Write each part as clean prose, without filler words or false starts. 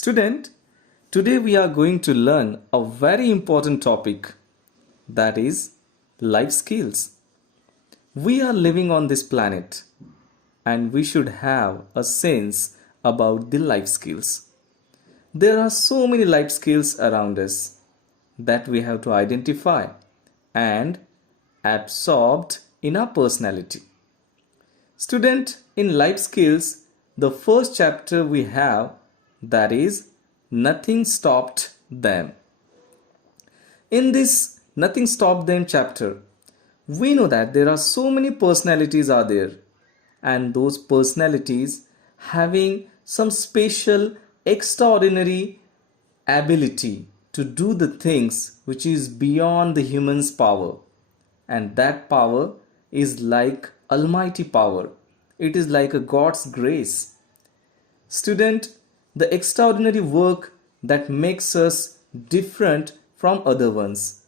Student, today we are going to learn a very important topic, that is life skills. We are living on this planet and we should have a sense about the life skills. There are so many life skills around us that we have to identify and absorbed in our personality. Student, in life skills, the first chapter we have, that is nothing stopped them. In this nothing stopped them chapter, we know that there are so many personalities are there, and those personalities having some special extraordinary ability to do the things which is beyond the human's power, and that power is like almighty power. It is like a God's grace. Student, the extraordinary work that makes us different from other ones,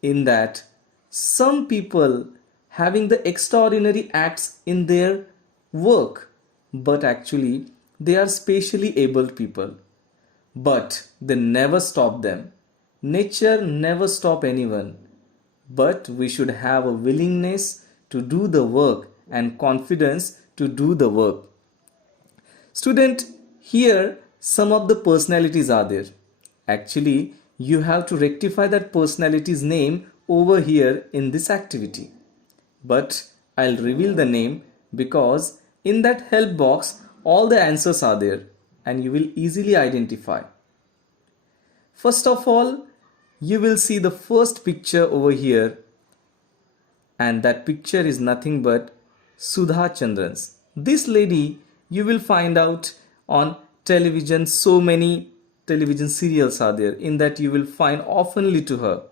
in that some people having the extraordinary acts in their work, but actually they are specially abled people, but they never stop them. Nature never stop anyone, but we should have a willingness to do the work and confidence to do the work. Student, here some of the personalities are there. Actually, you have to rectify that personality's name over here in this activity. But I'll reveal the name because in that help box all the answers are there and you will easily identify. First of all, you will see the first picture over here, and that picture is nothing but Sudha Chandran's. This lady you will find out on television, so many television serials are there, in that you will find oftenly to her.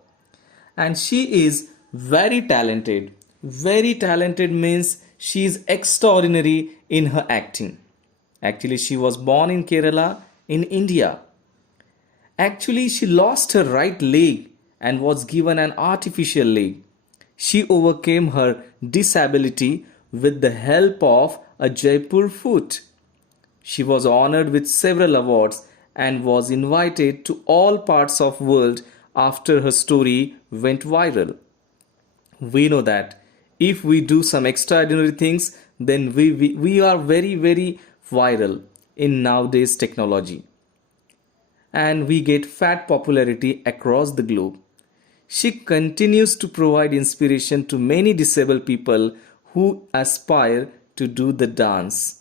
And she is very talented. Very talented means she is extraordinary in her acting. Actually, she was born in Kerala in India. Actually, she lost her right leg and was given an artificial leg. She overcame her disability with the help of a Jaipur foot. She was honored with several awards and was invited to all parts of world after her story went viral. We know that if we do some extraordinary things, then we are very viral in nowadays technology. And we get fat popularity across the globe. She continues to provide inspiration to many disabled people who aspire to do the dance.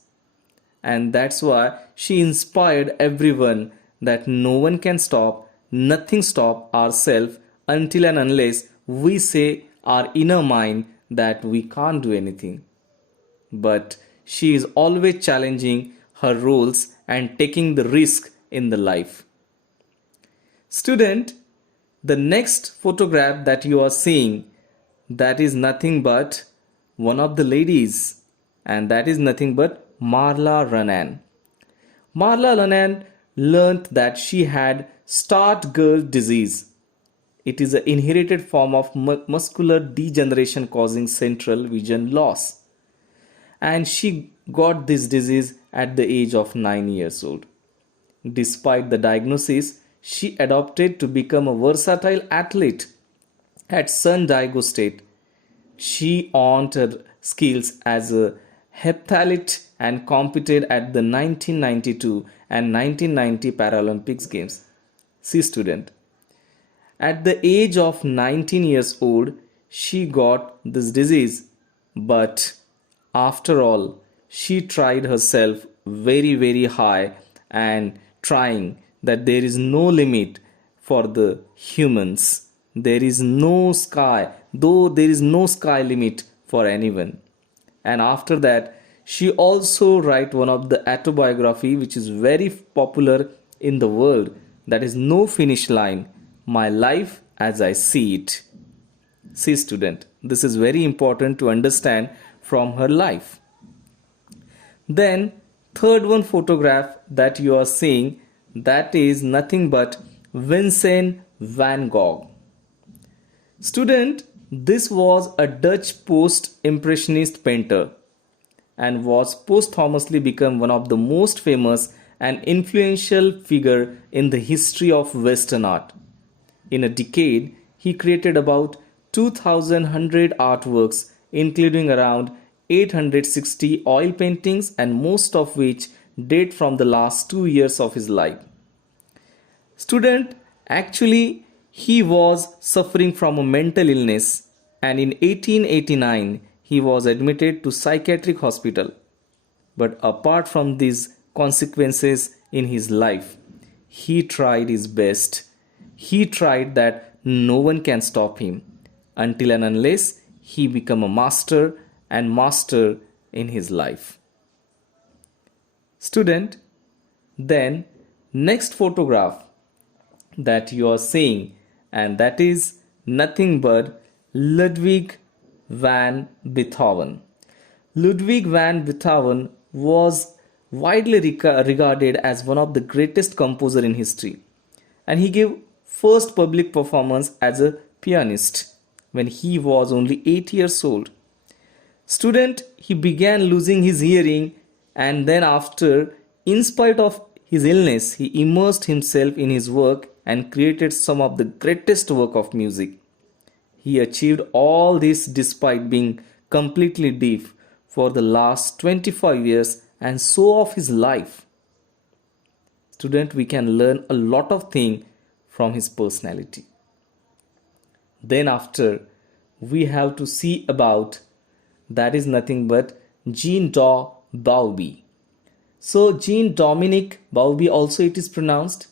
And that's why she inspired everyone that no one can stop, nothing stop ourselves until and unless we say our inner mind that we can't do anything. But she is always challenging her roles and taking the risk in the life. Student, the next photograph that you are seeing, that is nothing but one of the ladies, and that is nothing but Marla Ranan. Marla Ranan learnt that she had Stargardt disease. It is an inherited form of muscular degeneration causing central vision loss. And she got this disease at the age of 9 years old. Despite the diagnosis, she adopted to become a versatile athlete at San Diego State. She honed her skills as a heptathlete and competed at the 1992 and 1990 Paralympics Games. See student, at the age of 19 years old, she got this disease, but after all, she tried herself very high and trying that there is no limit for the humans. There is no sky, though there is no sky limit for anyone. And after that, she also write one of the autobiography which is very popular in the world, that is No Finish Line, My Life as I See It. See student, this is very important to understand from her life. Then third one photograph that you are seeing, that is nothing but Vincent van Gogh. Student, this was a Dutch post-impressionist painter and was posthumously become one of the most famous an influential figure in the history of Western art. In a decade, he created about 2,100 artworks, including around 860 oil paintings, and most of which date from the last 2 years of his life. Student, actually, he was suffering from a mental illness, and in 1889 he was admitted to psychiatric hospital. But apart from these consequences in his life, he tried his best. He tried that no one can stop him until and unless he become a master and master in his life. Student, then next photograph that you are seeing, and that is nothing but Ludwig van Beethoven. Ludwig van Beethoven was widely regarded as one of the greatest composer in history, and he gave first public performance as a pianist when he was only 8 years old. Student, he began losing his hearing, and then after, in spite of his illness, he immersed himself in his work and created some of the greatest work of music. He achieved all this despite being completely deaf for the last 25 years and so of his life. Student, we can learn a lot of things from his personality. Then after, we have to see about that is nothing but Jean de Bauby. So Jean Dominique Bauby also it is pronounced.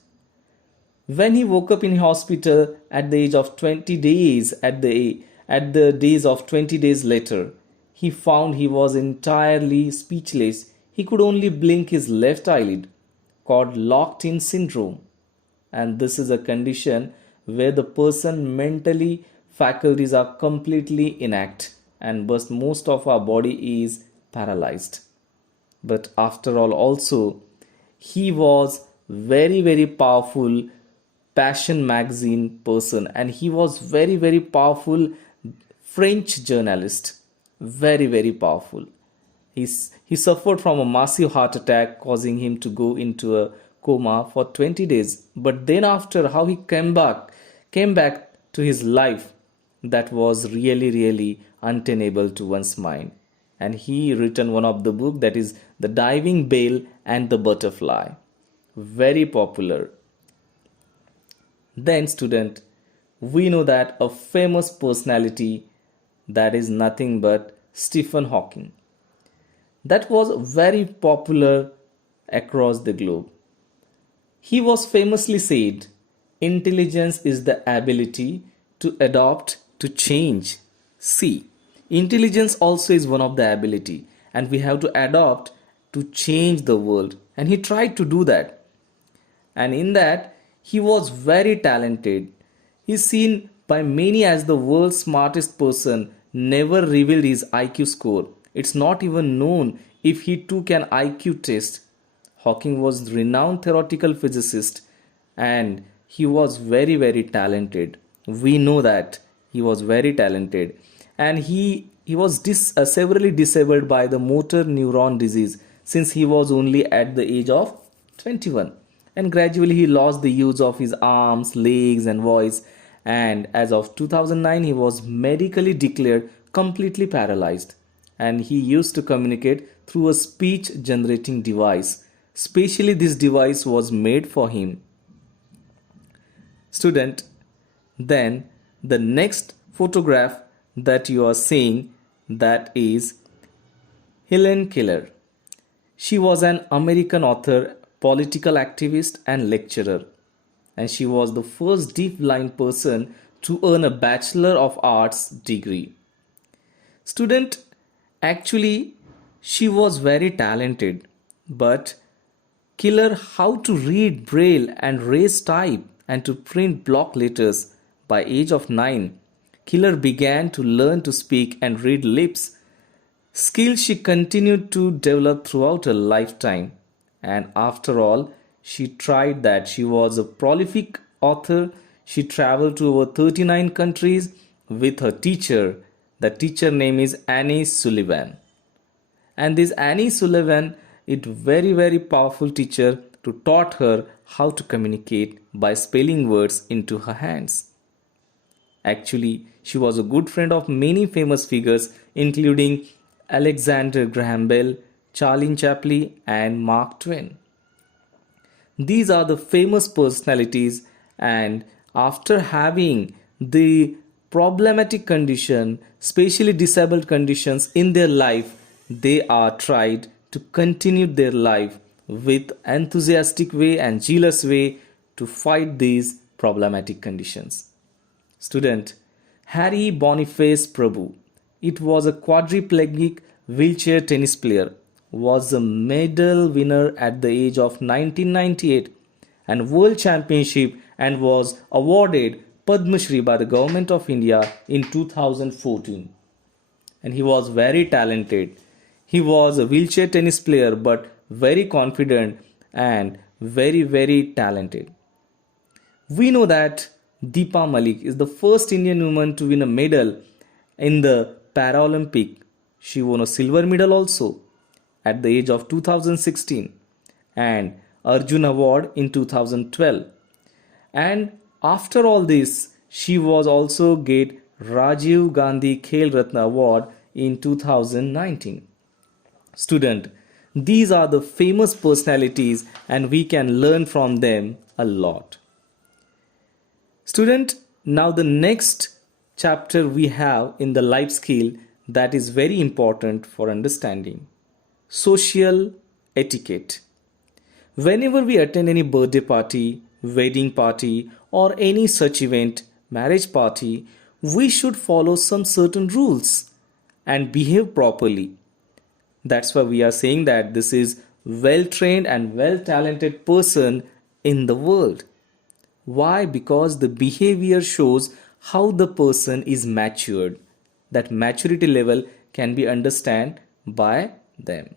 When he woke up in hospital at the age of 20 days, at the days of 20 days later, he found he was entirely speechless. He could only blink his left eyelid, called locked-in syndrome. And this is a condition where the person mentally faculties are completely intact and but most of our body is paralyzed. But after all, also, he was very powerful Passion magazine person, and he was very powerful French journalist. Very powerful. He suffered from a massive heart attack, causing him to go into a coma for 20 days. But then after, how he came back to his life, that was really untenable to one's mind. And he written one of the book, that is The Diving Bell and the Butterfly. Very popular. Then student, we know that a famous personality, that is nothing but Stephen Hawking. That was very popular across the globe. He was famously said, intelligence is the ability to adapt to change. See, intelligence also is one of the ability, and we have to adapt to change the world. And he tried to do that. And in that, he was very talented. He's seen by many as the world's smartest person, never revealed his IQ score. It's not even known if he took an IQ test. Hawking was a renowned theoretical physicist, and he was very talented. We know that he was very talented, and he was severely disabled by the motor neuron disease since he was only at the age of 21. And gradually he lost the use of his arms, legs and voice, and as of 2009 he was medically declared completely paralyzed, and he used to communicate through a speech generating device. Specially this device was made for him. Student, then the next photograph that you are seeing, that is Helen Keller. She was an American author, political activist and lecturer, and she was the first deaf-blind person to earn a Bachelor of Arts degree. Student, actually she was very talented, but Keller how to read braille and raise type and to print block letters. By age of 9, Keller began to learn to speak and read lips, skills she continued to develop throughout her lifetime. And after all, she tried that. She was a prolific author. She traveled to over 39 countries with her teacher. The teacher name is Annie Sullivan. And this Annie Sullivan is very powerful teacher to taught her how to communicate by spelling words into her hands. Actually, she was a good friend of many famous figures, including Alexander Graham Bell, Charlie Chaplin, and Mark Twain. These are the famous personalities, and after having the problematic condition, specially disabled conditions in their life, they are tried to continue their life with enthusiastic way and zealous way to fight these problematic conditions. Student, Harry Boniface Prabhu. It was a quadriplegic wheelchair tennis player. Was a medal winner at the age of 1998 and World Championship and was awarded Padma Shri by the Government of India in 2014. And he was very talented. He was a wheelchair tennis player but very confident and very talented. We know that Deepa Malik is the first Indian woman to win a medal in the Paralympic. She won a silver medal also at the age of 2016 and Arjun Award in 2012. And after all this, she was also get Rajiv Gandhi Khel Ratna Award in 2019. Student, these are the famous personalities and we can learn from them a lot. Student, now the next chapter we have in the life skill that is very important for understanding. Social etiquette. Whenever we attend any birthday party, wedding party or any such event, marriage party, we should follow some certain rules and behave properly. That's why we are saying that this is well trained and well talented person in the world. Why? Because the behavior shows how the person is matured. That maturity level can be understood by them.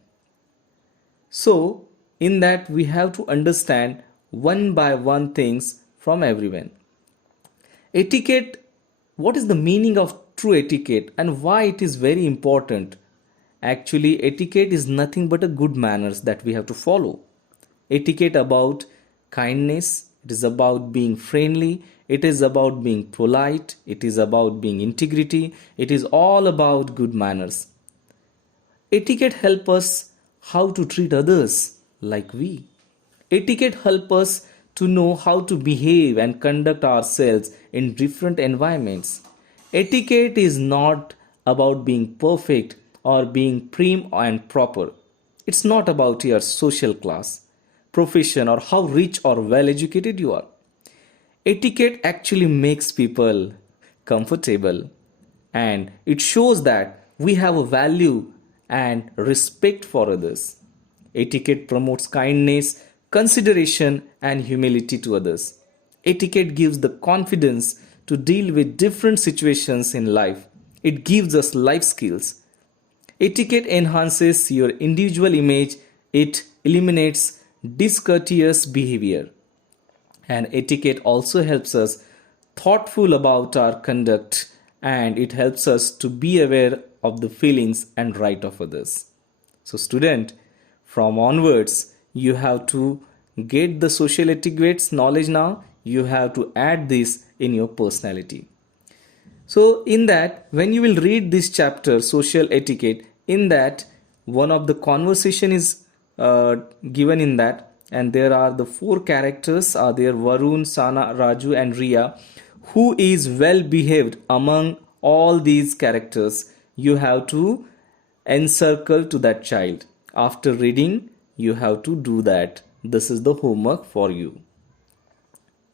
So, in that we have to understand one by one things from everyone. Etiquette, what is the meaning of true etiquette and why it is very important? Actually, etiquette is nothing but a good manners that we have to follow. Etiquette about kindness, it is about being friendly, it is about being polite, it is about being integrity, it is all about good manners. Etiquette help us how to treat others like we. Etiquette help us to know how to behave and conduct ourselves in different environments. Etiquette is not about being perfect or being prim and proper. It's not about your social class, profession, or how rich or well educated you are. Etiquette actually makes people comfortable and it shows that we have a value and respect for others. Etiquette promotes kindness, consideration, and humility to others. Etiquette gives the confidence to deal with different situations in life. It gives us life skills. Etiquette enhances your individual image. It eliminates discourteous behavior. And etiquette also helps us thoughtful about our conduct and it helps us to be aware of the feelings and right of others. So student, from onwards you have to get the social etiquettes knowledge now. You have to add this in your personality. So in that, when you will read this chapter, social etiquette, in that one of the conversation is given in that, and there are the four characters are there: Varun, Sana, Raju, and Riya. Who is well behaved among all these characters? You have to encircle to that child. After reading, you have to do that. This is the homework for you.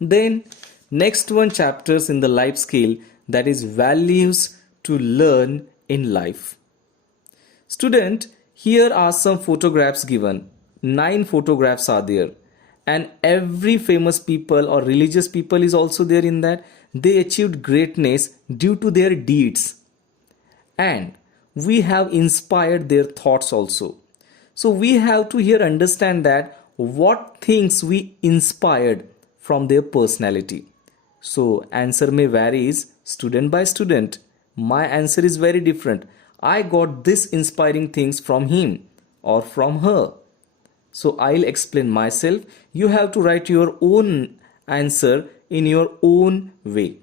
Then next one chapters in the life skill, that is values to learn in life. Student, here are some photographs given. 9 photographs are there. And every famous people or religious people is also there in that. They achieved greatness due to their deeds. And we have inspired their thoughts also. So we have to here understand that what things we inspired from their personality. So answer may varies student by student. My answer is very different. I got this inspiring things from him or from her. So I'll explain myself. You have to write your own answer in your own way.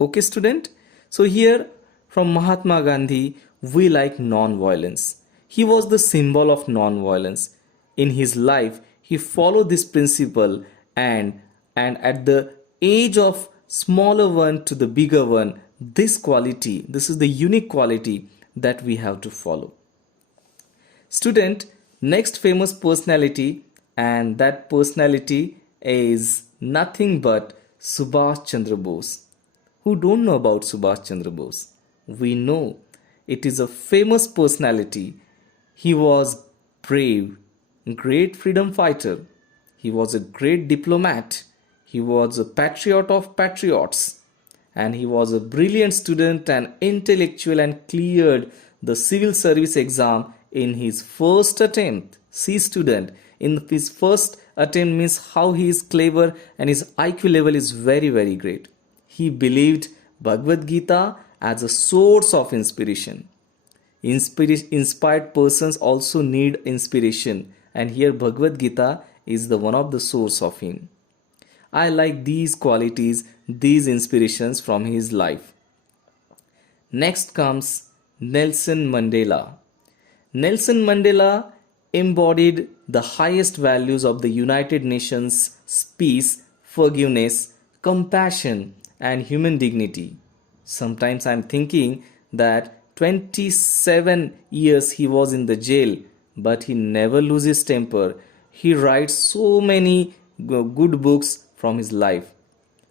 Okay, student? So here from Mahatma Gandhi, we like non-violence. He was the symbol of non-violence. In his life, he followed this principle and at the age of smaller one to the bigger one, this is the unique quality that we have to follow. Student, next famous personality, and that personality is nothing but Subhash Chandra Bose. Who don't know about Subhash Chandra Bose? We know it is a famous personality. He was brave, great freedom fighter. He was a great diplomat. He was a patriot of patriots, and he was a brilliant student and intellectual and cleared the civil service exam in his first attempt. See, student, in his first attempt means how he is clever and his IQ level is very, very great. He believed Bhagavad Gita as a source of inspiration. Inspired persons also need inspiration, and here Bhagavad Gita is the one of the source of him. I like these qualities, these inspirations from his life. Next comes Nelson Mandela. Nelson Mandela embodied the highest values of the United Nations: peace, forgiveness, compassion, and human dignity. Sometimes I'm thinking that 27 years he was in the jail, but he never loses temper. He writes so many good books from his life.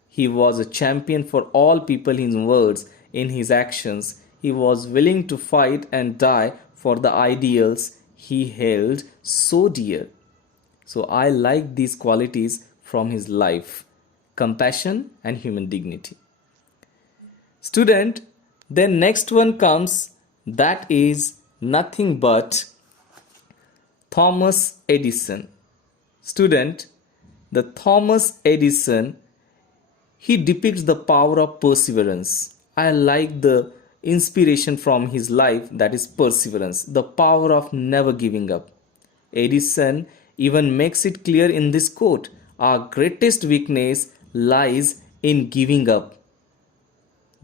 He was a champion for all people in his words, in his actions. He was willing to fight and die for the ideals he held so dear. So I like these qualities from his life: compassion and human dignity. Student, then next one comes, that is nothing but Thomas Edison. Student, the Thomas Edison, he depicts the power of perseverance. I like the inspiration from his life, that is perseverance, the power of never giving up. Edison even makes it clear in this quote: our greatest weakness lies in giving up.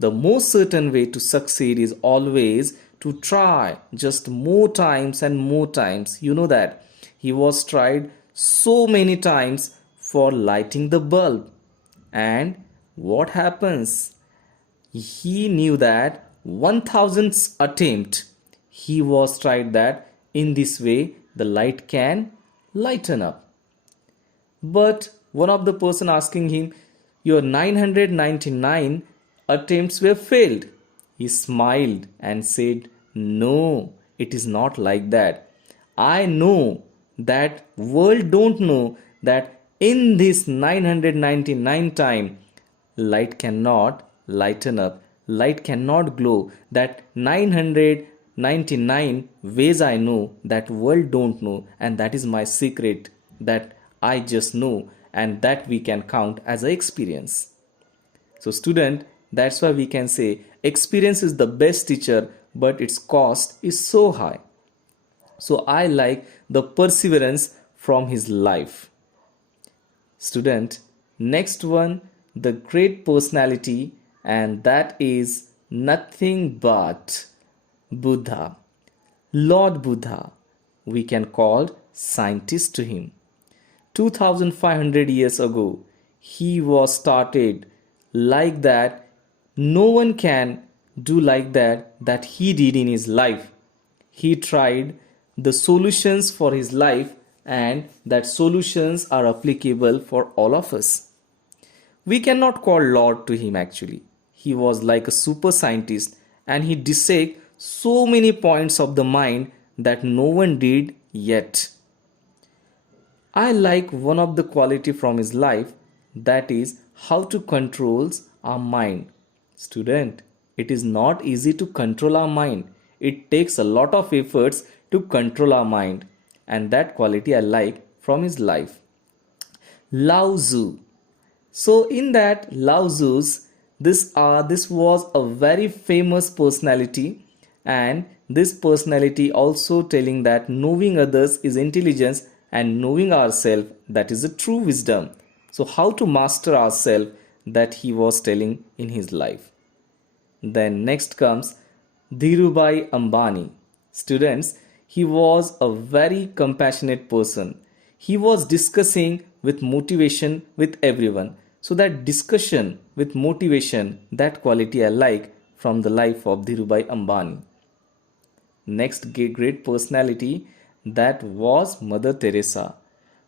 The most certain way to succeed is always to try just more times and more times. You know that he was tried so many times for lighting the bulb. And what happens? He knew that 1000th attempt he was tried that in this way the light can lighten up. But one of the person asking him, your 999 attempts were failed. He smiled and said, no, it is not like that. I know that world don't know that in this 999 time light cannot lighten up, light cannot glow. That 999 ways I know that world don't know, and that is my secret that I just know, and that we can count as an experience. So student, that's why we can say experience is the best teacher, but its cost is so high. So I like the perseverance from his life. Student, next one, the great personality, and that is nothing but Buddha. Lord Buddha, we can call scientist to him. 2500 years ago, he was started like that. No one can do like that he did in his life. He tried the solutions for his life, and that solutions are applicable for all of us. We cannot call Lord to him actually. He was like a super scientist, and he dissect so many points of the mind that no one did yet. I like one of the quality from his life, that is how to control our mind. Student, it is not easy to control our mind. It takes a lot of efforts to control our mind, and that quality I like from his life. Lao Tzu. So in that Lao Tzu's, this was a very famous personality, and this personality also telling that knowing others is intelligence and knowing ourselves, that is a true wisdom. So how to master ourselves, that he was telling in his life. Then next comes Dhirubhai Ambani. Students, he was a very compassionate person. He was discussing with motivation with everyone. So that discussion with motivation, that quality I like from the life of Dhirubhai Ambani. Next great personality, that was Mother Teresa.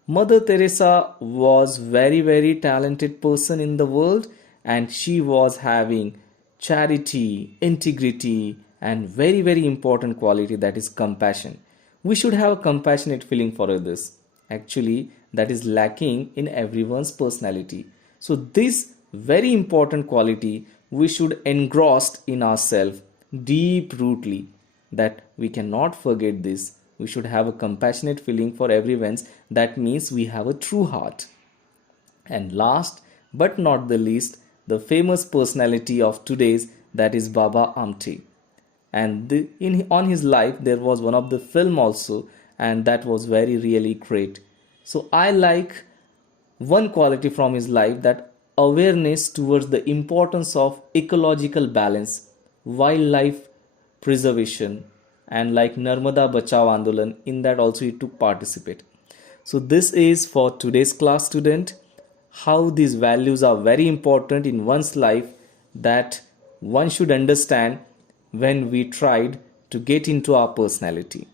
Mother Teresa was very talented person in the world, and she was having charity, integrity, and very important quality, that is compassion. We should have a compassionate feeling for others. Actually, that is lacking in everyone's personality. So this very important quality we should engrossed in ourselves deep rootly, that we cannot forget this. We should have a compassionate feeling for everyone's. That means we have a true heart. And last but not the least, the famous personality of today's, that is Baba Amte. And on his life there was one of the film also, and that was very really great. So I like one quality from his life, that awareness towards the importance of ecological balance, wildlife preservation, and like Narmada Bachao Andolan, in that also he took participate. So this is for today's class, student, how these values are very important in one's life, that one should understand when we tried to get into our personality.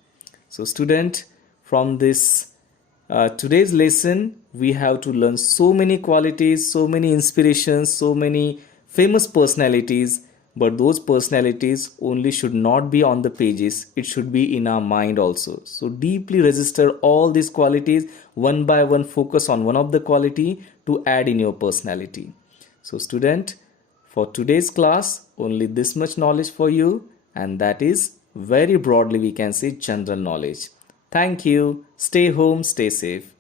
So student, from this today's lesson, we have to learn so many qualities, so many inspirations, so many famous personalities. But those personalities only should not be on the pages, it should be in our mind also. So deeply register all these qualities, one by one focus on one of the quality to add in your personality. So student, for today's class, only this much knowledge for you, and that is very broadly we can say general knowledge. Thank you. Stay home, stay safe.